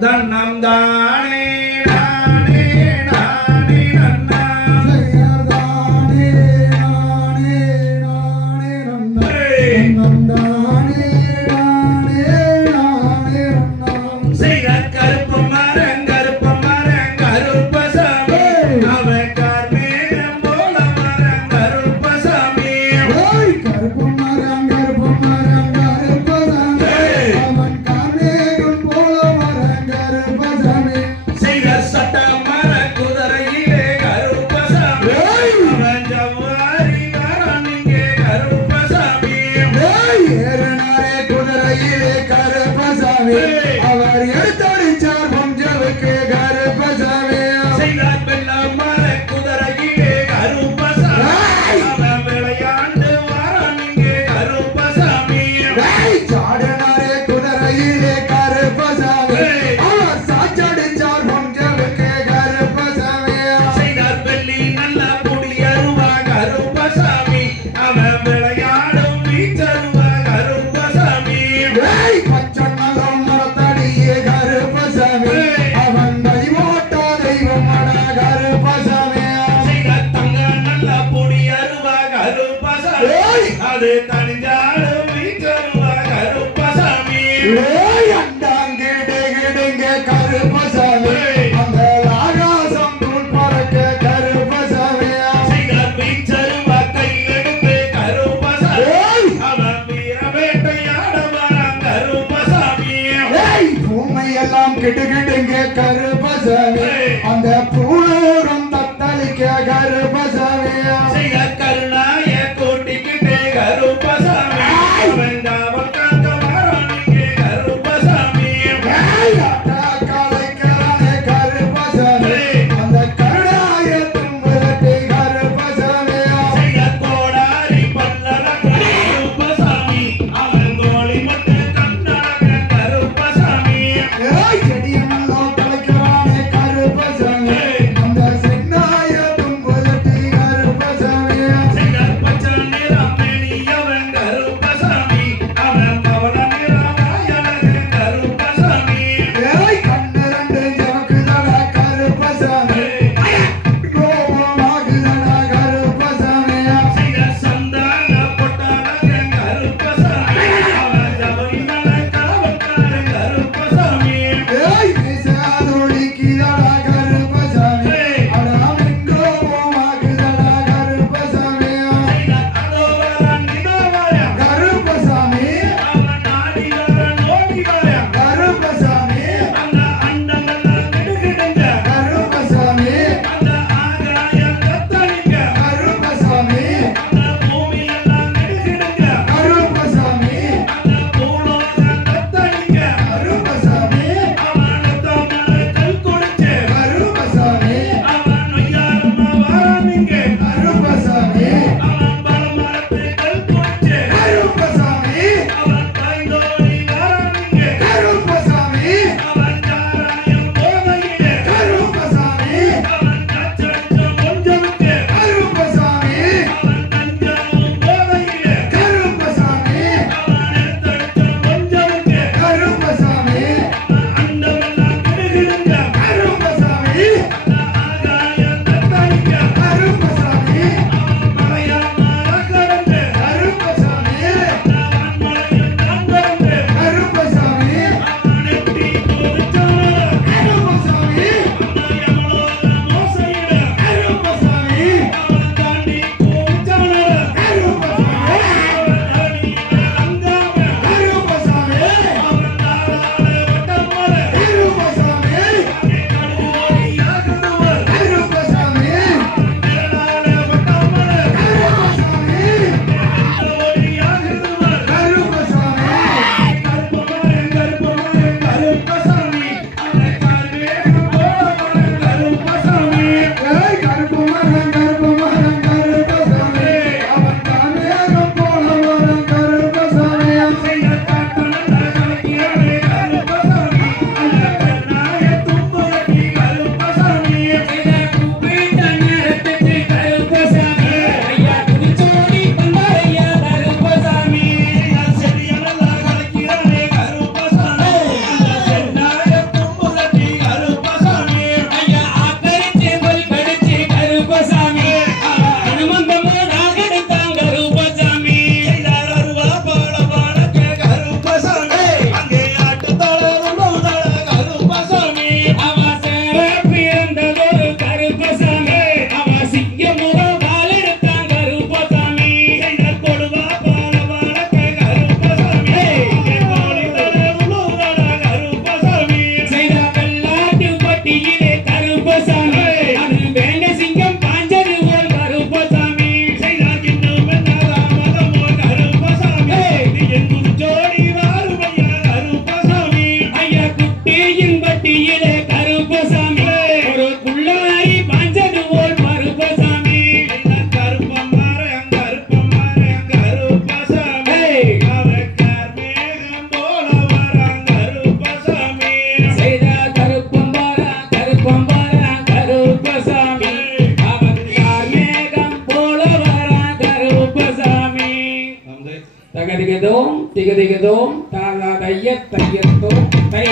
தன்னம் தானே நானே நானே நன்னா தானே நானே நானே நன்னா தன்னம் தானே நானே நானே நன்னா செய்த கருப்பு மரம் கருப்பசாமி அவன் கார்மேகம் போல மரம் கருப்பசாமி கருப்பு மரம் கருப்பசாமி அவன் கார்மேகம் போல மரம் கருப்பசாமி செய்த சட்ட மர குதிரையிலே கருப்பசாமி அவன் ஜவ்வாரி மரம் இங்கே கருப்பசாமி ஏறனாரே குதிரையிலே கருப்பசாமி அவர் எடுத்தடிச்சார் பஞ்சவுக்கு கருப்பசாமி செய்தார் வெள்ளம் மர குதிரையிலே கருப்பசாமி அவன் விளையாண்டு வாரம் இங்கே கருப்பசாமி சாடனாரே குதிரையிலே கருப்பசாமி அவர் சாச்சடிச்சார் பஞ்சவுக்கு கருப்பசாமி செய்தார் வெள்ளி நல்ல புடியருவா கருப்பசாமி அவன் விளையாடும் வீச்சருவா கருப்பசாமி பச்சன்னலம் மரத்தடியே கருப்பசாமி அவன் தெய்வோட்டா தெய்வமட கருப்பசாமி செய்தார் தங்க நல்ல புடியருவா கருப்பசாமி அது தனிஞ்சாடும் வீச்சருவா கருப்பசாமி அண்டாங்கிடுங்க கருப்பசாமி அந்த ஆகாசம் தூள் பறக்க கருப்பசாமி செய்தார் வீச்சருவா கையெடுத்து கருப்பசாமி அவன் வீர வேட்டையாட வரான் கருப்பசாமி பூமையெல்லாம் கிடுகிடுங்க கருப்பசாமி அந்த பூரம் தத்தளிக்க கருப்பசாமி செய்தார் கருணாய கூட்டிக்கிட்டே கருப்பசாமி அவன் காவல் காக்க வரான் இங்கே கருப்பசாமி கலைக்கிறானே கருப்பசாமி அந்த கருணாய தும்பலத்தை கருப்பசாமி செய்தார் கோடாரி பல்லழக கருப்பசாமி அவன் கோழி மட்டு கண்ணழக கருப்பசாமி செடியெல்லாம் கலைக்கிறானே திகதிகதோம் திகதிகதோம் தாதாதைய தையத்தோம் தை